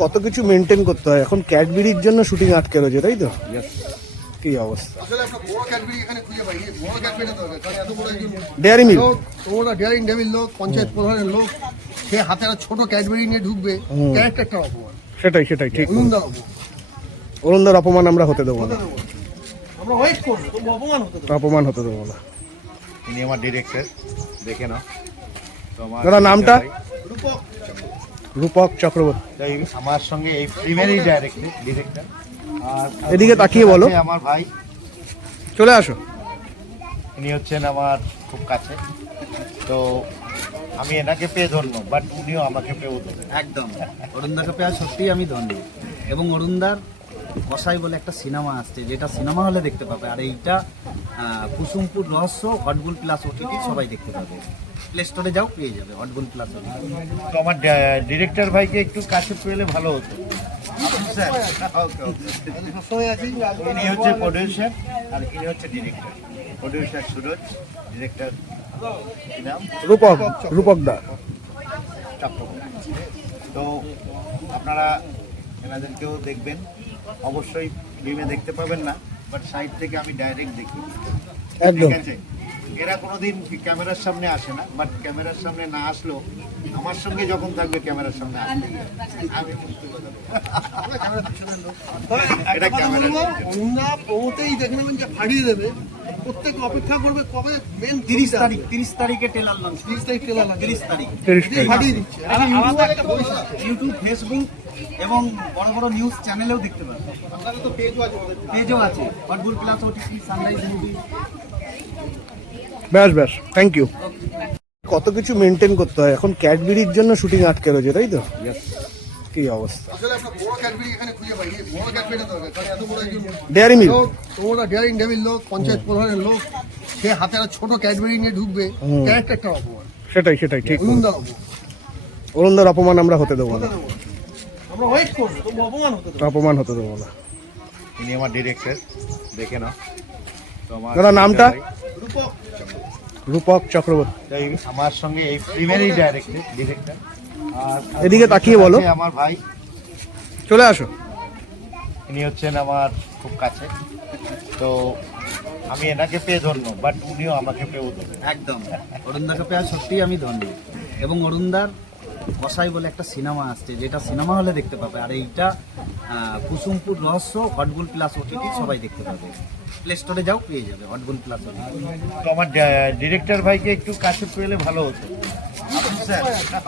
কত কিছু মেনটেন করতে হয়। এখন ক্যাডবেরির জন্য শুটিং আটকে রয়েছে তাই তো? কি অবস্থা? ডেয়ারি তোমরা ডেয়ারিং লোক পঞ্চায়েত প্রধানের লোক। সে হাতে একটা ছোট ক্যাডবেরি নিয়ে ঢুকবে। ক্যারেক্টারটা অপমান। সেটাই সেটাই ঠিক অপমান। অরুণদার অপমান আমরা হতে দেবো না। আমরা ওয়েট করব অপমান হতে দেবো অপমান হতে দেবো না। ইনি আমার ডিরেক্টর দেখে নাও। দাদা, নামটা? রূপক। রূপক চক্রবর্তী। আমার সঙ্গে এই ফিল্মেরই ডাইরেক্টর ডিরেক্টর আর এদিকে তাকিয়ে বলো। আমার ভাই। চলে আসো। ইনি হচ্ছেন আমার খুব কাছে। তো আমি এনাকে পেয়ে ধন্য বাট উনিও আমাকে পেয়েও ধন্য। একদম। অরুণদাকে পেয়ে সত্যিই আমি ধন্য। এবং অরুণদার কসাই বলে একটা সিনেমা আসছে যেটা সিনেমা হলে দেখতে পাবে। আর এইটা কুসুমপুর রহস্য হটবুল প্লাস ওটিটি সবাই দেখতে পাবে। প্লে স্টোরে যাও পেয়ে যাবে হটবুল প্লাস ওটিটি তো আমার ডিরেক্টর ভাইকে একটু কাছে পেলে ভালো হতো। স্যার ওকে ওকে সবসময় আছি ইনি হচ্ছে প্রডিউসার আর ইনি হচ্ছে ডিরেক্টর প্রডিউসার সুরজ ডিরেক্টর নাম? রূপক রূপক দা। তো আপনারা এনাদেরকেও দেখবেন। অবশ্যই ফিল্মে দেখতে পাবেন না বাট সাইড থেকে আমি ডাইরেক্ট দেখি। ঠিক আছে? এরা কোনোদিন ক্যামেরার সামনে আসে না বাট ক্যামেরার সামনে না আসলেও আমার সঙ্গে যখন থাকবে ক্যামেরার সামনে আসবে। আমি এটা ক্যামেরা প্রমোতেই দেখে নেবেন যে ফাড়িয়ে দেবে। প্রত্যেক অপেক্ষা করবে কবে? মেন তিরিশ তারিখ তিরিশ তারিখে টেলার লঞ্চ তিরিশ তারিখ ট্রেলার লাগে তিরিশ তারিখ। ফাটিয়ে দিচ্ছে। আলাদা একটা ভবিষ্যৎ ইউটিউব ফেসবুক এবং বড় বড় নিউজ চ্যানেলেও দেখতে পাবে। আপনারা তো পেজও আছে পেজও আছে। হটবুল প্লাস ওটিটি সানরাইজ মুভি ব্যাস ব্যাস। থ্যাংক ইউ কত কিছু মেনটেন করতে হয়। এখন ক্যাডবেরির জন্য শুটিং আটকে রয়েছে তাই তো? কি অবস্থা? ডেয়ারি লোক তোমরা ডেয়ারিং ডেভিল লোক পঞ্চায়েত প্রধানের লোক সে হাতে একটা ছোট ক্যাডবেরি নিয়ে ঢুকবে অপমান। সেটাই সেটাই ঠিক অরুণদার অপমান। আমরা হতে দেবো না। আমরা ওয়েট করব অপমান হতে দেবো অপমান হতে দেবো না। ইনি আমার ডিরেক্টর দেখে নাও। দাদা, নামটা? রূপক। রূপক চক্রবর্তী। আমার সঙ্গে এই ফিল্মেরই ডাইরেক্টর ডিরেক্টর আর এদিকে তাকিয়ে বলো। আমার ভাই। চলে আসো। ইনি হচ্ছেন আমার খুব কাছে। তো আমি এনাকে পেয়ে ধন্য বাট উনিও আমাকে পেয়েও ধন্য। একদম। অরুণদাকে পেয়ে সত্যিই আমি ধন্য। এবং অরুণদার কসাই বলে একটা সিনেমা আসছে যেটা সিনেমা হলে দেখতে পাবে। আর এইটা কুসুমপুর রহস্য হটগুল প্লাস ওটিটি সবাই দেখতে পাবে। প্লে স্টোরে যাও পেয়ে যাবে হটগুল প্লাস ওটিটি তো আমার ডিরেক্টর ভাইকে একটু কাছে পেলে ভালো হতো। স্যার।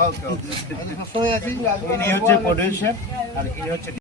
ওকে ওকে সবসময় আছি ইনি হচ্ছে প্রডিউসার আর ইনি হচ্ছে